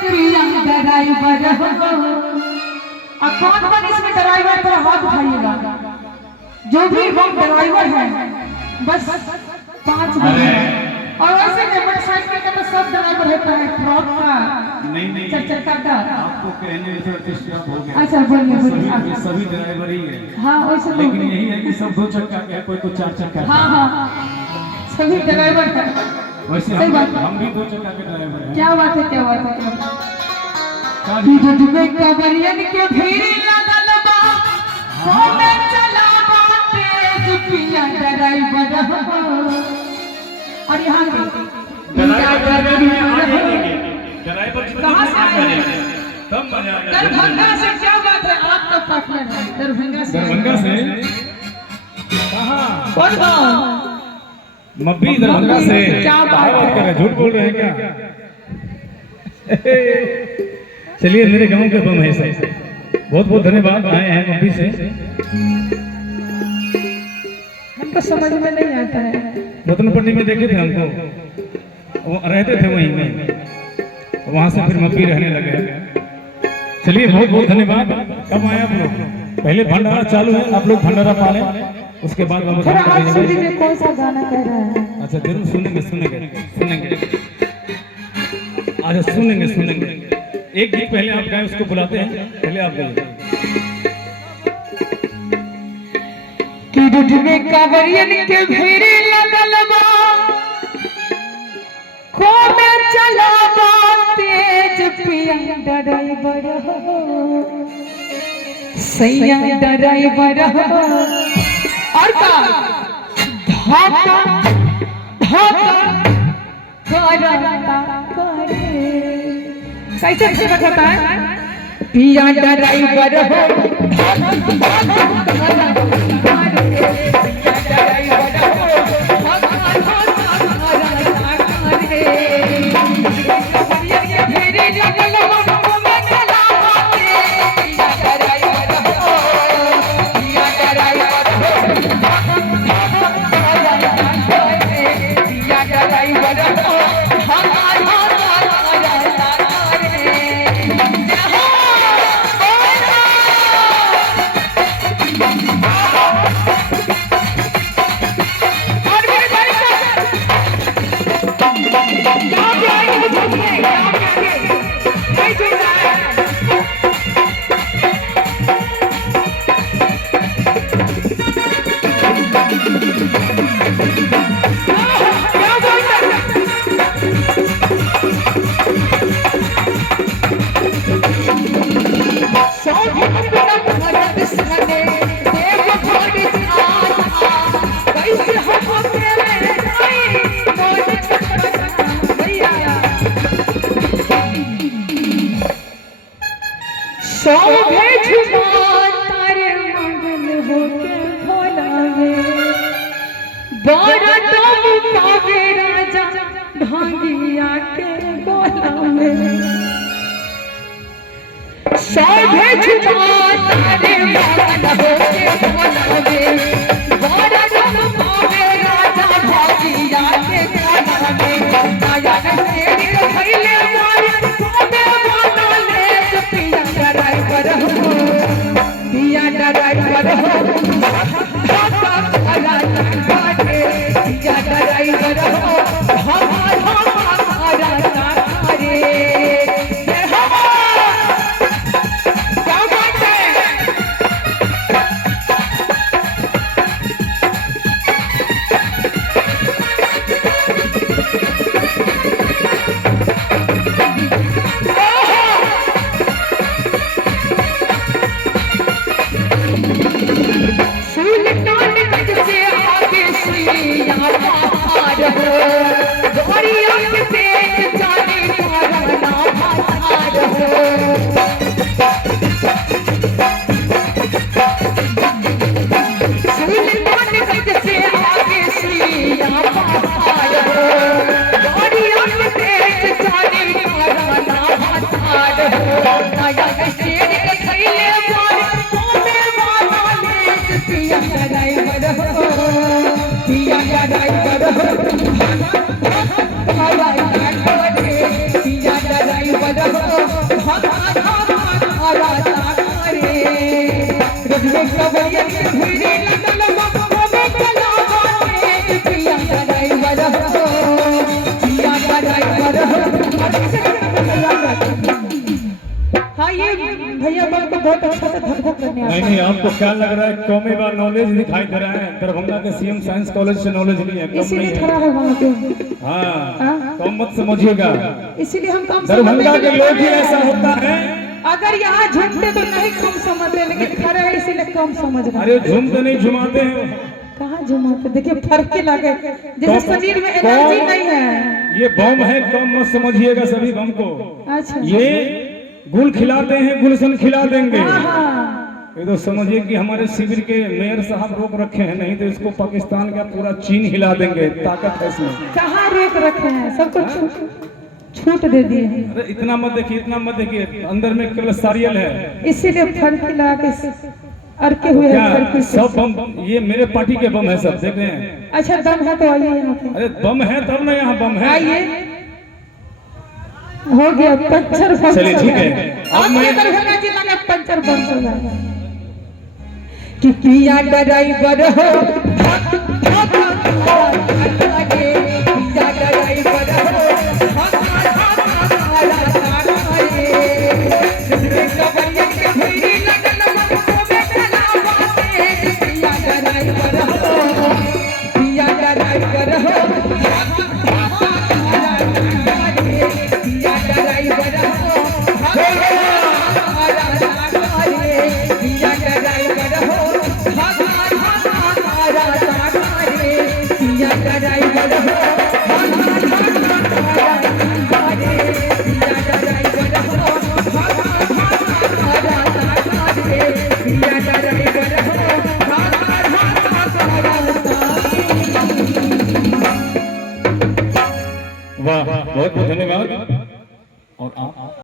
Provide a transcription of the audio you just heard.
पिया ड्राइवर हो। अब कौन कौन इसमें ड्राइवर पर हाथ उठाइएगा? जो भी हम ड्राइवर हैं बस 5 बजे। और वैसे मोटरसाइकिल का तो सब ड्राइवर होता है, ट्रक का नहीं 4 चक्का का। आपको कहने से डिस्टर्ब हो गया। अच्छा बोलिए। सभी ड्राइवर ही है। हाँ वैसे लेकिन यही है कि सब 2 चक्का का, कोई 4 चक्का। हाँ सभी ड्राइवर है। वैसे हम भी 2 चक्का के ड्राइवर हैं। क्या बात है, क्या बात है। में कवरियन के भीड़ लगल बा, होने चला तेज पिया ड्राइवर हो। और यहाँ कहाँ से आए? तब मजा आएगा। दरभंगा से। क्या बात है, आप तो पार्टनर हैं दरभंगा से। दरभंगा से कहाँ? कौन गाँव? मब्बी दरभंगा से। क्या बात कर रहे, झूठ बोल रहे हैं क्या? चलिए मेरे गांव के बम है सर, बहुत बहुत धन्यवाद। आए हैं मब्बी से। हमको समझ में नहीं आता है। रत्नपट्टी में देखे थे हमको, वो रहते थे वहीं में, वहां से फिर मब्बी रहने लगे। चलिए बहुत बहुत धन्यवाद। कब आए आप लोग? पहले भंडारा चालू है, आप लोग भंडारा पाले, उसके बाद हम कौन सा गाना कह रहा है? अच्छा जरूर सुनेंगे। अच्छा सुनेंगे। एक गीत पहले आप गाए, उसको बुलाते हैं, पहले आप गाइए। कि दूध में कावरियन के भीड़ लगल बा, खो में चला बा तेज पिया ड्राइवर हो। सैया ड्राइवर हो। और का धाका कैसे होता है? पिया ड्राइवर हो। भांगिया के गोला में सौभे छुपा तारे मान हो के गोला में, बड़ा जब पावे राजा भांगिया के गोला में। आया तेरे खैले मारे सोबे वाला ले पिया ड्राइवर हो, पिया ड्राइवर हो। पिया ड्राइवर हो। भैया बम को बहुत अच्छा से धक धक करने आता नहीं है। नहीं, आपको क्या लग रहा है? कौमे का नॉलेज दिखाई दे रहा है। दरभंगा के सीएम साइंस कॉलेज से नॉलेज नहीं है, कम नहीं इसीलिए है। खड़ा है वहाँ पे। हाँ, कम मत समझिएगा। इसीलिए हम कम दरभंगा समझते के लोग ही ऐसा होता है। अगर यहाँ झुकते तो नहीं कम समझते, लेकिन खड़े हैं इसीलिए कम समझ रहे हैं। अरे झूमते नहीं झुमाते हैं। कहाँ झुमाते, देखिए फर्क ही लगे, जैसे शरीर में एनर्जी नहीं है। ये बम है, कम मत समझिएगा सभी बम को। अच्छा, ये गुल खिलाते हैं, गुलशन खिला देंगे। हाँ हाँ, ये तो समझिए कि हमारे शिविर के मेयर साहब रोक रखे हैं, नहीं तो इसको पाकिस्तान का पूरा चीन हिला देंगे। ताकत है इसमें। कहाँ रोक रखे हैं, सबको छूट दे दिए हैं। अरे इतना मत देखिए, इतना मत देखिए, अंदर में केवल सारियल है। इसीलिए फर्क ही लगा के अड़के हुए हैं क्या फर्क से। सब बम ये मेरे पार्टी के बम है, सब देख रहे हैं। अच्छा दम है तो आइए यहाँ पे। अरे बम है तब ना, यहाँ बम है। आइए, हो गया पंचर बम। चलिए ठीक है। अब मैं दरभंगा जिला का पंचर बम चल रहा है कि पिया ड्राइवर हो वाह, बहुत बहुत धन्यवाद। और आप